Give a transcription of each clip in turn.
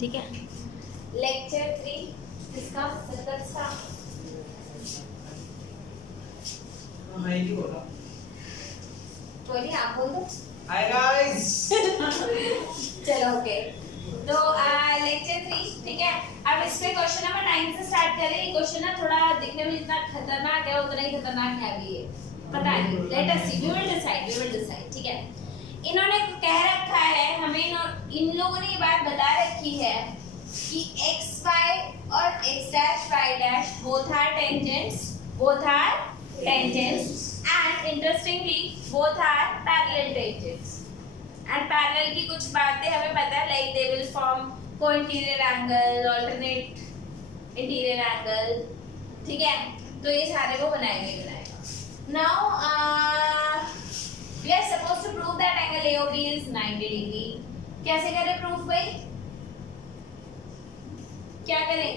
ठीक है। लेक्चर 3 इसका सतत सा बोलिए, आप बोल दो। Hi guys. चलो ओके, तो लेक्चर 3 ठीक है। अब इसमें क्वेश्चन नंबर 9 से स्टार्ट करें। ये क्वेश्चन ना थोड़ा दिखने में जितना खतरनाक है उतना ही खतरनाक है भी ये, पता नहीं। Let us see, we will decide ठीक है। इन्होंने कह रखा है हमें, इन लोगों ने ये बात बता रखी है कि xy और x dash y dash both are tangents and interestingly both are parallel tangents and parallel की कुछ बातें हमें पता है, like they will form co-interior angle, alternate interior angle, ठीक है। तो ये सारे को बनाएंगे। Now we are supposed to prove that angle AOB is 90 degree। कैसे करें प्रूफ भाई? क्या करें?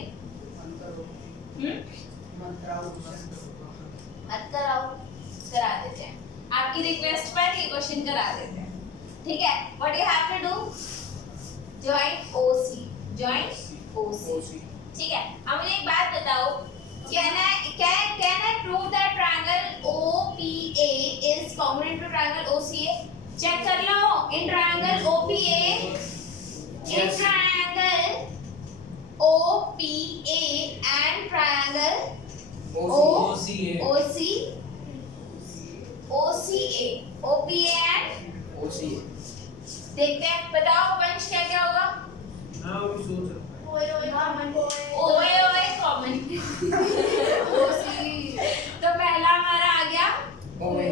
मत कराओ, करा देते हैं। आपकी रिक्वेस्ट पर ये क्वेश्चन करा देते हैं, ठीक है। What you have to do? Joint OC, ठीक है। अब मुझे एक बात बताओ, can I prove that triangle OPA is congruent to triangle OCA? Check कर लो। इन triangle OPA, in triangle OPA and triangle OPA and देखते हैं, बताओ पंच क्या क्या होगा? ओए कॉमन। तो पहला हमारा आ गया ओए,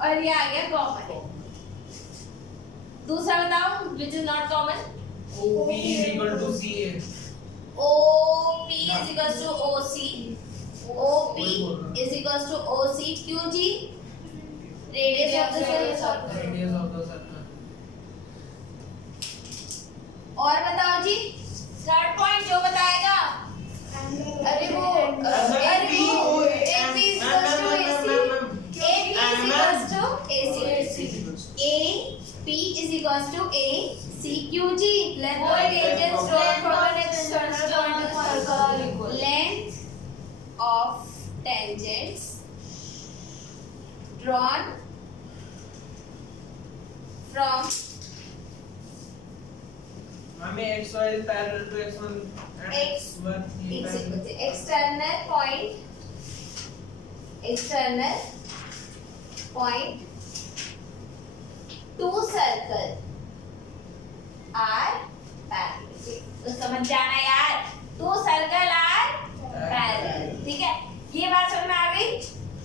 और ये आ गया कॉमन। दूसरा बताओ which is not common. OP is equal to CA। OP is equals to OC। OP is equals to OC। क्यों जी? Radius of the circle. Radius of the circle। और बताओ जी, थर्ड पॉइंट जो बताएगा। अरे वो AP is equals to AC। AP is equals to AC। क्यों जी? Length of tangents drawn from an external point to circle are equal। Length of tangents drawn from हमें XY is parallel to X1 and X1 external point to circle are parallel। तो समझ जाना यार, to circle are parallel, ठीक है। ये बात समझ में आ गई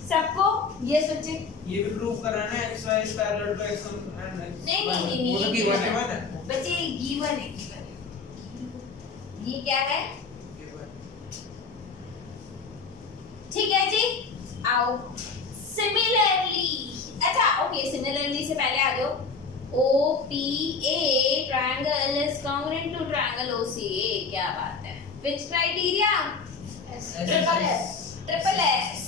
सबको? ये सोचिए, ये भी प्रूव करना है XY is parallel to X1 and X1। नहीं, वो तो गिवन है बच्चे ये गिवन है। ये क्या है? ठीक है जी, आओ। सिमिलरली, अच्छा ओके, सिमिलरली से पहले आ जाओ। OPA triangle is congruent to triangle OCA। क्या बात है? Which criteria? Triple S।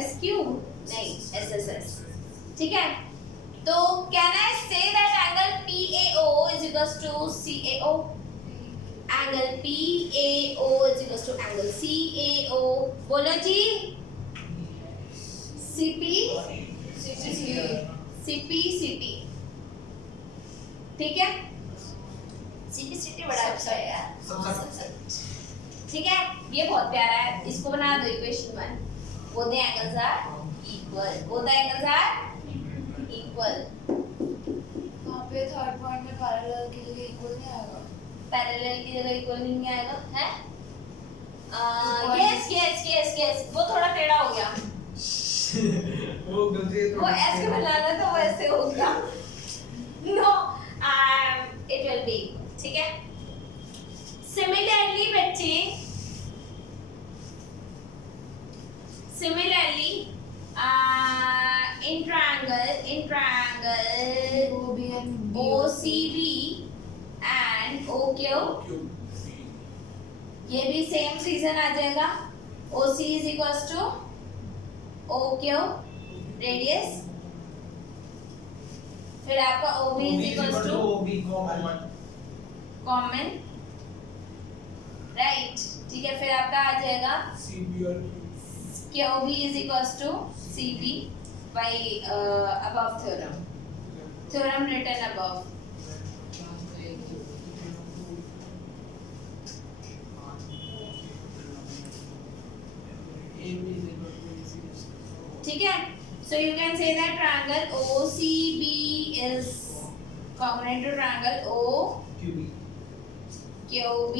S क्यों? नहीं, SSS, ठीक है। तो can I say that angle PAO is equals to CAO? Angle PAO is equals to angle CAO। बोलो जी। CP ठीक है। CP बड़ा अच्छा है यार, ठीक है। ये बहुत प्यारा है, इसको बना दो equation 1। both the angles are equal। वहाँ पे थर्ड पॉइंट में पैरेलल की जगह इक्वल नहीं आएगा? पैरेलल की जगह इक्वल नहीं आएगा है? यस, वो थोड़ा टेढ़ा हो गया। वो गलती वो ऐसे बनाना था, वो ऐसे हो गया। नो, इट विल बी, ठीक है। सिमिलरली बच्चे, in triangle OCB and OQ, ये भी सेम रीजन आ जाएगा। OC is equals to OQ, radius फिर आपका OB is equals to OB common common, right, ठीक है। फिर आपका आ जाएगा CB और QB is equals to CB by above theorem written above. ठीक है, so you can say that triangle OCB is congruent to triangle QB OQB,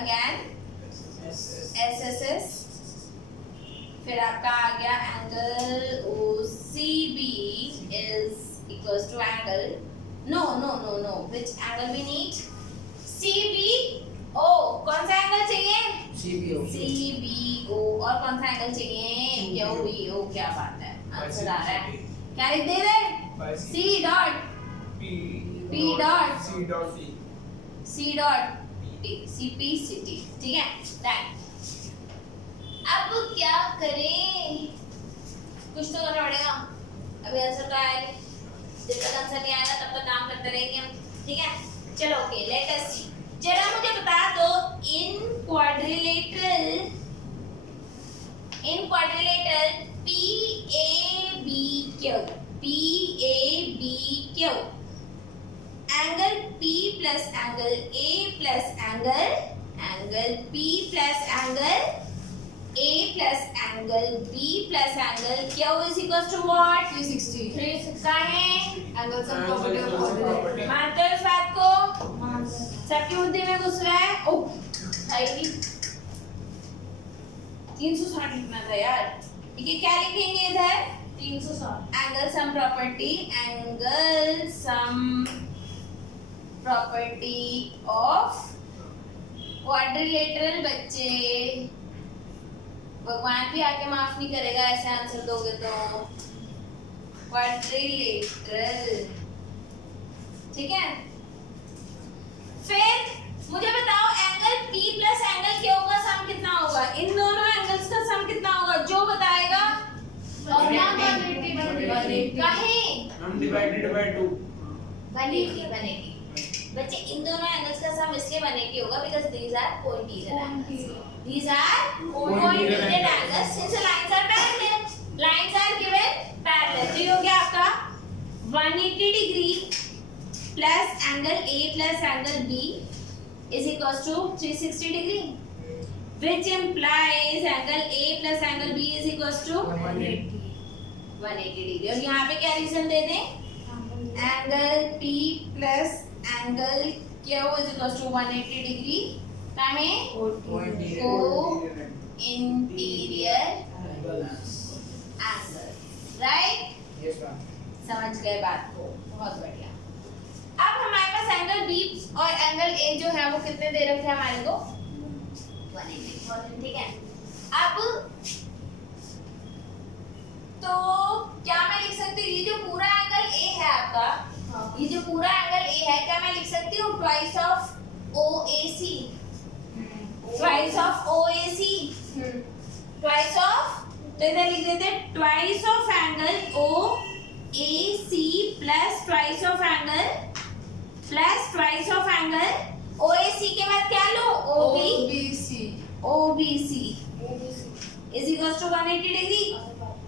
again SSS, फिर आपका आ गया angle OCB is equals to angle, no, which angle we need? CBO, कौन सा angle चाहिए? CBO, और कौन सा एंगल चाहिए? QBO, क्या बात है, आंसर आ रहा है। क्या लिख दे रहे? C dot P dot C dot CP city, ठीक है, डन। अब क्या करें, कुछ तो करना पड़ेगा, अभी आंसर तो आया नहीं, जब तक आंसर नहीं आएगा तब तक काम करते रहेंगे हम, ठीक है। चलो ओके, लेट अस सी। जरा मुझे बता दो इन quadrilateral PABQ angle P plus angle A plus angle P plus angle A plus angle B plus angle Q is equals to what? 360 360 है। Angle sum property of quadrilateral. मानते हो इस बात को? सबकी बुद्धि में घुस रहा है? ओह, आएगी 360 लिखना था यार, ठीक है। क्या लिखेंगे इधर? 360 angle sum property of quadrilateral. बच्चे, भगवान भी आके माफ नहीं करेगा ऐसे आंसर दोगे तो। क्वाड्रिलेटरल, ठीक है। फिर मुझे बताओ angle P plus angle Q का सम कितना होगा? इन दोनों एंगल्स का सम कितना होगा? जो बताएगा और यहाँ 180 कहीं हम डिवाइडेड बाय 2 180। बच्चे इन दोनों एंगल्स का सम इसलिए 180 होगा because these are coincident angles since lines are parallel, lines are given parallel. तो ये हो गया आपका 180 degree plus angle A plus angle B is equals to 360 degree, which implies angle A plus angle B is equals to 180 degree। और यहाँ पे क्या reason दे दें? Angle P plus angle Q is equals to 180 degree का है को interior angle, right? समझ गए बात को, बहुत बढ़िया। अब हमारे पास एंगल B और एंगल A जो है वो कितने दे रखे हैं हमारे को? 180, ठीक है। अब तो क्या मैं लिख सकती हूँ ये जो पूरा एंगल A है आपका, ये जो पूरा एंगल A है, क्या मैं लिख सकती हूँ twice of OAC? Twice of OAC, twice of, तो इधर लिख देते हैं twice of angle OAC plus twice of angle OAC के बाद क्या लो? OBC is equals to 180 degree।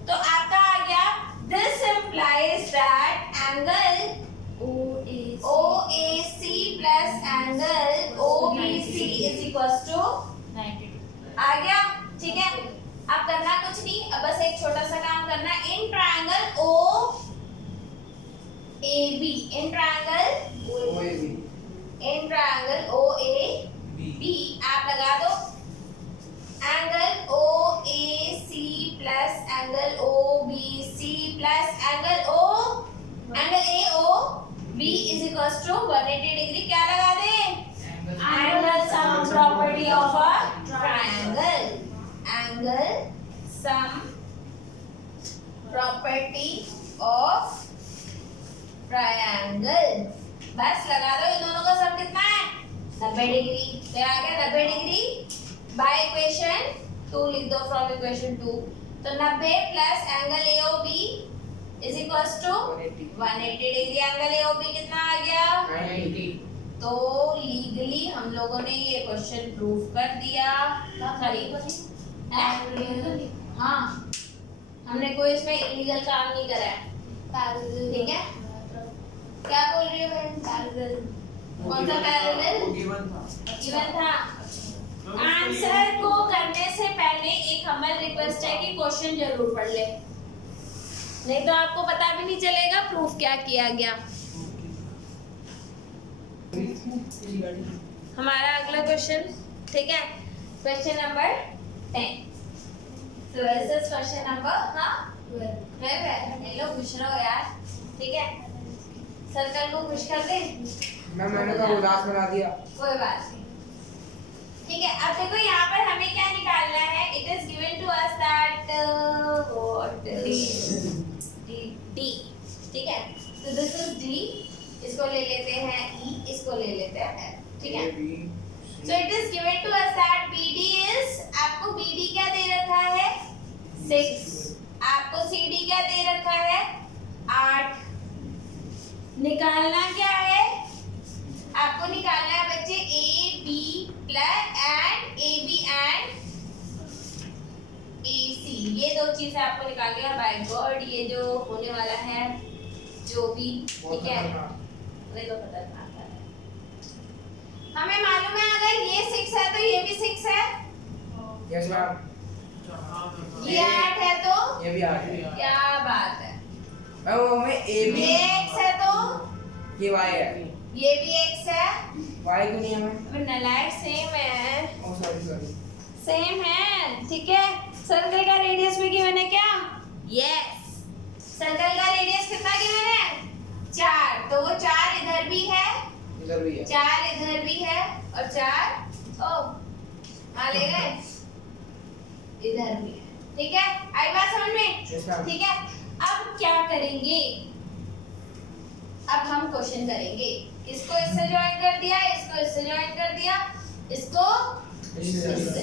तो आपका आ गया this implies that angle OAC plus angle OBC is equals to 90 आ गया, ठीक है। अब करना कुछ नहीं, अब बस एक छोटा सा काम करना है। इन ट्रायंगल OAB आप लगा दो angle OAC plus angle OBC plus angle AOB is equals to 180 degree. क्या लगा दे? Angle sum property of a triangle, angle sum property of triangle, बस लगा दो। इन दोनों का सम कितना है? 90 डिग्री। क्या आ गया? 90 डिग्री बाय इक्वेशन 2 लिख दो, फ्रॉम इक्वेशन 2। तो 90 plus angle AOB is equals to 180 degree angle AOB कितना आ गया 90। तो लीगली हम लोगों ने ये क्वेश्चन प्रूव कर दिया हाँ हमने कोई इसमें इलीगल काम नहीं करा है ठीक है क्या बोल रही हो बहन पैरेलल कौन सा पैरेलल वो गिवन था। इवन था आंसर को करने से पहले एक हमारी रिक्वेस्ट है कि क्वेश्चन जरूर पढ़ ले नहीं तो आपको पता भी नहीं चलेगा प्रूफ क्या किया गया हमारा अगला क्वेश्चन ठीक है question number 10 so this is question number हाँ 12 है हेलो खुश रहो यार ठीक है सर्कल को खुश कर दे मैंने तो उदास बना दिया। कोई बात नहीं ठीक है अब देखो यहाँ पर हमें क्या निकालना है it is given to us that what the ठीक है तो दिस इज डी इसको ले लेते हैं ई इसको ले लेते हैं ठीक है so it is given to us that BD is आपको BD क्या दे रखा है 6 आपको CD क्या दे रखा है 8 निकालना क्या है आपको निकालना है बच्चे AB plus and AB and AC ये दो चीजें आपको निकालनी है बाय गॉड ये जो होने वाला है जो भी ठीक है मुझे तो पता था हमें मालूम है अगर ये 6 है तो ये भी 6 है यस मैम ये 8 है तो ये भी 8 है। क्या बात है मैम वो में ए भी ये x है तो ये y है। ये भी x है y क्यों नहीं है मैम? अब नलायक सेम है ओ सॉरी सेम है ठीक है सर्कल का रेडियस भी गिवन है क्या यस सर्कल का रेडियस कितना गिवन है 4 तो वो 4 इधर भी है इधर भी है 4 इधर भी है और 4 ओ आ ले गए इधर भी है ठीक है आई बात समझ में Yes, ma'am. ठीक है अब क्या करेंगे अब हम क्वेश्चन करेंगे इसको इससे ज्वाइन कर दिया इसको इससे ज्वाइन कर दिया इसको इससे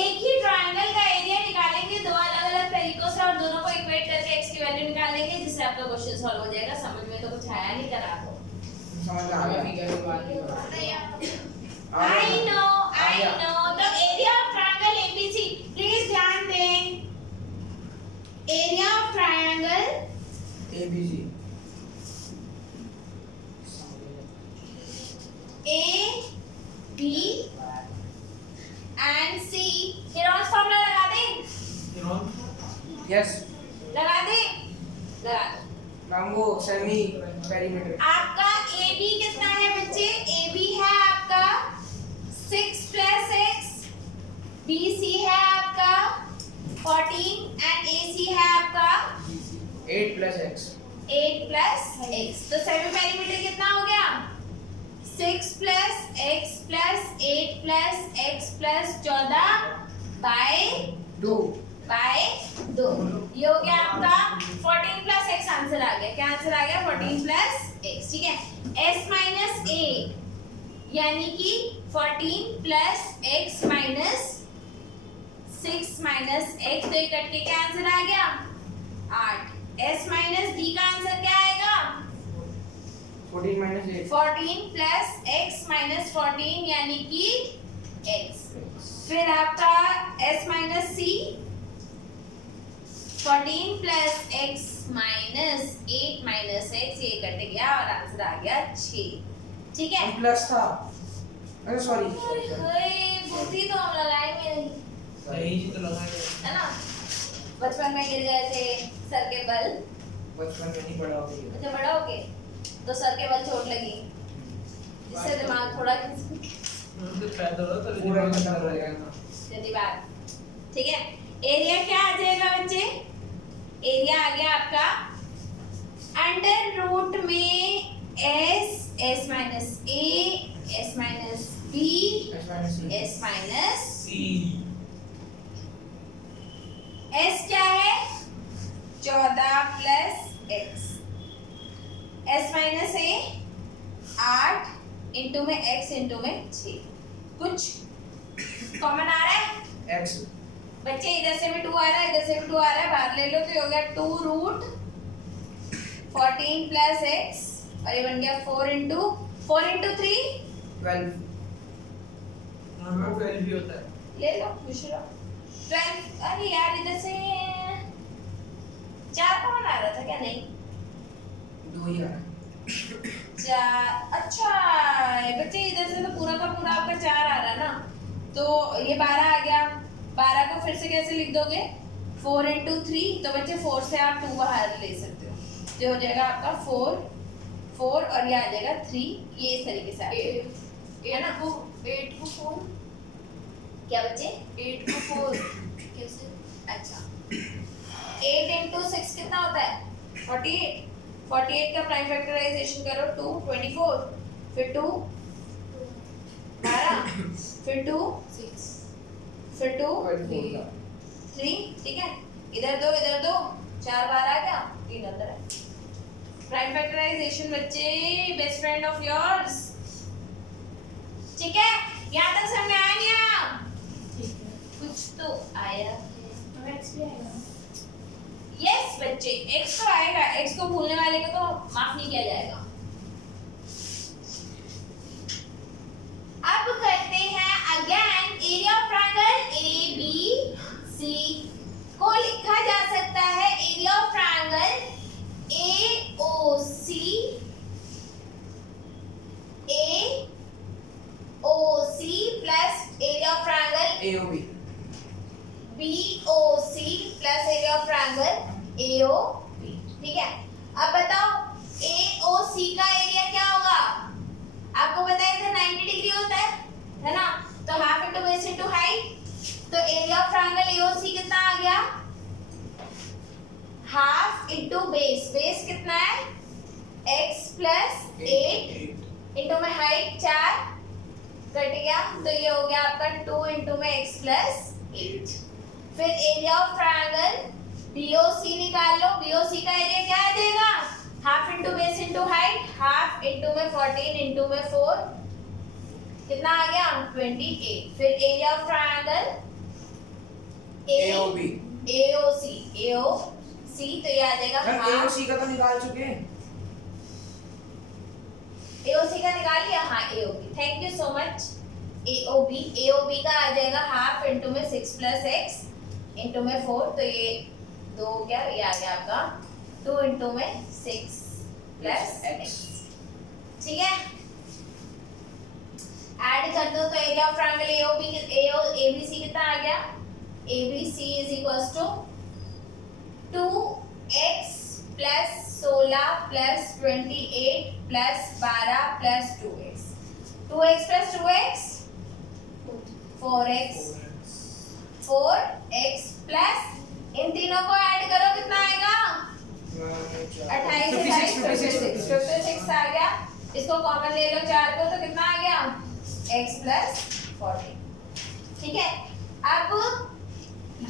एक ही ट्रायंगल का एरिया निकालेंगे दो अलग-अलग तरीकों से और दोनों को इक्वेट करके x की वैल्यू निकालेंगे जिससे आपका क्वेश्चन सॉल्व हो जाएगा समझ में तो कुछ आया नहीं करा दो समझ में आ गया। I know the area of triangle ABC please ध्यान दें area of triangle ABC A B and C Heron's formula लगा दें यस लगा दो मैम वो सेमी पेरीमीटर आपका AB कितना है बच्चे AB है आपका 6 plus x BC है आपका 14 and AC है आपका 8 plus x 8 plus x तो सेमी पेरीमीटर कितना हो गया 6 plus x plus 8 plus x plus 14 by 2 ये हो गया आपका 14 plus x आंसर आ गया क्या आंसर आ गया 14 plus x ठीक है s minus a यानी कि 14 plus x minus 6 minus x तो ये कट के क्या आंसर आ गया 8 s minus d का आंसर क्या आएगा 14 minus 8 14 plus x minus 14 यानी कि x फिर आपका s minus c 14 plus x minus 8 minus x ये कट गया और आंसर आ गया 6 ठीक है प्लस था अरे सॉरी बुद्धि तो हम लगाएंगे नहीं सही जी तो लगाए है ना बचपन में गिर गए थे सर के बल बचपन में नहीं पढ़ा होगा अच्छा बड़ा हो गए तो सर के बल चोट लगी इससे दिमाग थोड़ा पूरा खत्म हो जाएगा सीधी बात ठीक है एरिया क्या आ जाएगा बच्चे एरिया आ गया आपका अंडर रूट में s minus a s minus b s minus s क्या है 14 plus x s minus a 8 into में x इंटू में 6 कुछ कॉमन आ रहा है x बच्चे इधर से भी 2 आ रहा है, इधर से भी 2 आ रहा है, बाहर ले लो तो ये हो गया 2 रूट 14 प्लस x और ये बन गया 4 इंटू 3 12 नॉर्मल 12 भी होता है ले लो खुश रहो 12। अरे यार इधर से 4 कौन आ रहा था क्या? नहीं 2 ही आ रहा है 4। अच्छा बच्चे इधर से तो पूरा का पूरा आपका 4 आ रहा है ना, तो ये 12 आ गया। 12 को फिर से कैसे लिख दोगे? 4 इंटू 3, तो बच्चे 4 से आप 2 बाहर ले सकते हो, जो हो जाएगा आपका 4 और ये आ जाएगा 3। ये इस तरीके से आ जाएगा, है ना? 8 को 4 क्या बच्चे? 8 को 4 कैसे? अच्छा 8 इंटू 6 कितना होता है? 48। 48 का प्राइम फैक्टराइजेशन करो 2 24, फिर 2 12, फिर 2 6 फिर 2 24 था 3। ठीक है, इधर 2 4 बार आ गया, 3 अंदर है। प्राइम फैक्टराइजेशन बच्चे बेस्ट फ्रेंड ऑफ योर्स। ठीक है, यहाँ तक समझ में आया नहीं आया? ठीक है। कुछ तो आया है। अब x भी आएगा। यस बच्चे, x तो आएगा, x को भूलने वाले को तो माफ नहीं किया जाएगा। अब करते हैं again area of triangle ABC को लिखा जा सकता है area of triangle AOC plus area of triangle AOB BOC plus area of triangle AOB। ठीक है, अब बताओ AOC का एरिया क्या होगा? आपको पता है इधर 90 डिग्री होता है ना? तो half into base into height, तो एरिया ऑफ ट्रायंगल AOC कितना आ गया? हाफ इंटू बेस, बेस कितना है? x प्लस 8 इंटू में हाइट 4 कट गया, तो ये हो गया आपका 2 इंटू में x प्लस 8। फिर एरिया ऑफ ट्रायंगल BOC निकाल लो। BOC का एरिया क्या आ जाएगा? Half into base into height, half into में 14 इंटू में 4 कितना आ गया? 28। फिर area of triangle AOB AOC तो ये आ जाएगा सर हाफ। AOC का तो निकाल चुके हैं AOC का निकाल लिया? हाँ AOB, thank you so much. AOB का आ जाएगा हाफ इंटू में 6 प्लस x इंटू में 4, तो ये 2 हो गया, ये आ गया आपका 2 इंटू में 6 प्लस x। ठीक है, ऐड कर दो तो एरिया ऑफ ट्रायंगल ABC कितना आ गया? ABC is equals to 2x plus 16 plus 28 plus 12 plus 2x। 2x plus 2x 4x plus इन तीनों को ऐड करो कितना आएगा? 28 56 आ गया। इसको कॉमन ले लो 4 को, तो कितना आ गया? x plus 40। ठीक है, अब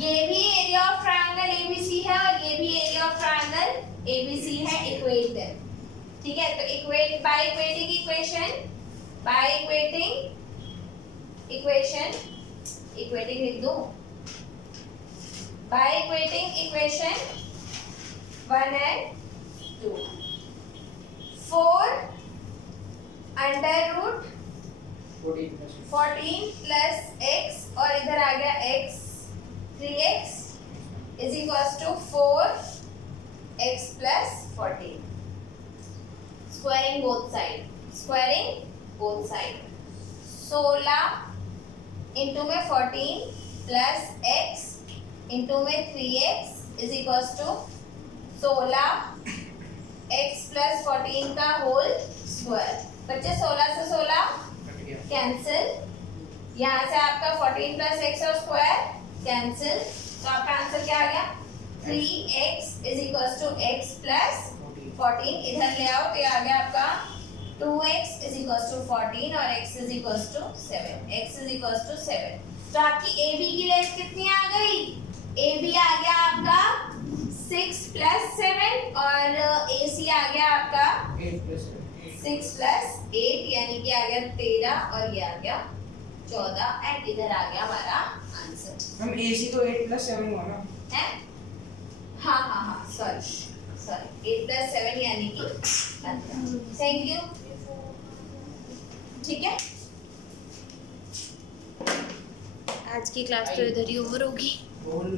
ये भी एरिया ऑफ ट्रायंगल ABC है और ये भी एरिया ऑफ ट्रायंगल ABC है, इक्वेट देम। ठीक है, तो equate by equating equation equating लिख दूं। By equating equation 1 and 2, 4 under root 14 plus x और इधर आ गया x 3x is equals to 4x plus 14। Squaring both side 16 into में 14 प्लस x इंटू में 3x is equals to 16 x plus 14 का whole square. बच्चे 16 से 16 कैंसिल, यहाँ से आपका 14 प्लस x और स्क्वायर कैंसिल, तो आपका आंसर क्या आ गया? 3x is equals to x plus 14। इधर ले आओ तो ये आ गया आपका 2x इज इक्वल्स टू 14 और x इज इक्वल्स टू 7। तो आपकी AB की लेंथ कितनी आ गई? AB आ गया आपका 6 प्लस 7 और AC आ गया आपका 8 प्लस 6 प्लस 8 यानी कि आ गया 13 और ये आ गया 14 एंड इधर आ गया हमारा आंसर हम AC तो 8 + 7 हुआ ना। है। हाँ सॉरी 8 + 7 यानी कि 15। Thank you. ठीक है, आज की क्लास तो इधर ही ओवर होगी। बोल